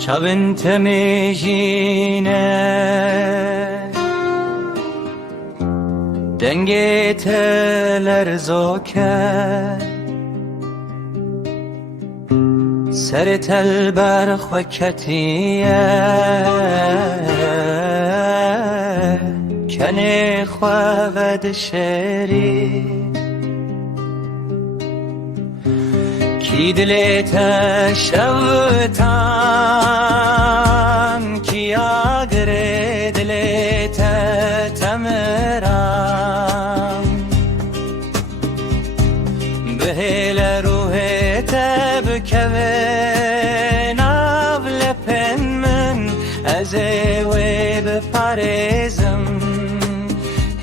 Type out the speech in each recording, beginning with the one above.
چاون تمیجینه دنگی تلر زوکه سر تل بر خوکتیه کنی خواد شری کی دلیت شوتان کی آگره دلیت تمران بهل روحت بکوه ناو لپن من از وی بپارزم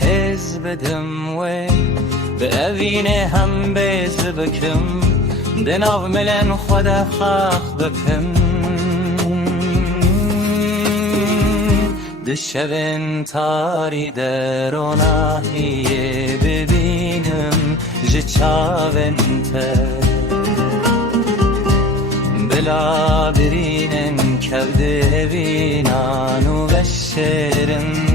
حزب دم وی بأوین هم بیز بکم دناو ملن خدا خاخ بکم دشوین تاری دروناهیه ببینم جچاون تر بلا برینن کبده بینان و بشرم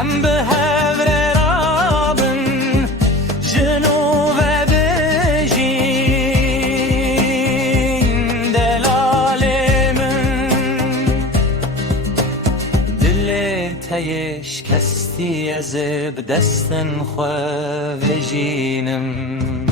ام به هفر رابن جنوب بجین دلال من دل تیش کستی از بدستن خواه بجینم